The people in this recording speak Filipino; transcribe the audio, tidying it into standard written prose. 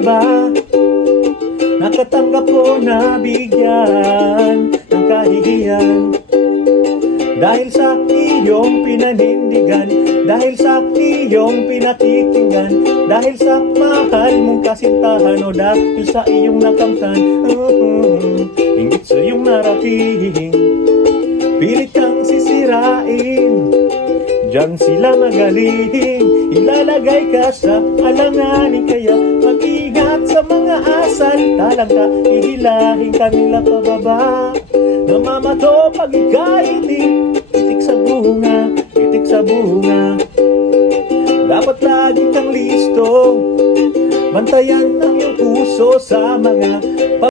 ba nakatanggap ko na bigyan ng kahihiyan? Dahil sa iyong pinanindigan, dahil sa iyong pinakikinggan, dahil sa mahal mong kasintahan, o dahil sa iyong nakamtan, inggit sa iyong narating, pilit kang sisirain. Diyan sila magaling, ilalagay ka sa alanganin. Kaya mag-ingat sa mga asal, talangka, ihilahin kanila pababa. Namamato pag ika'y itik sa bunga, itik sa bunga. Dapat lagi kang listo, bantayan ang iyong puso sa mga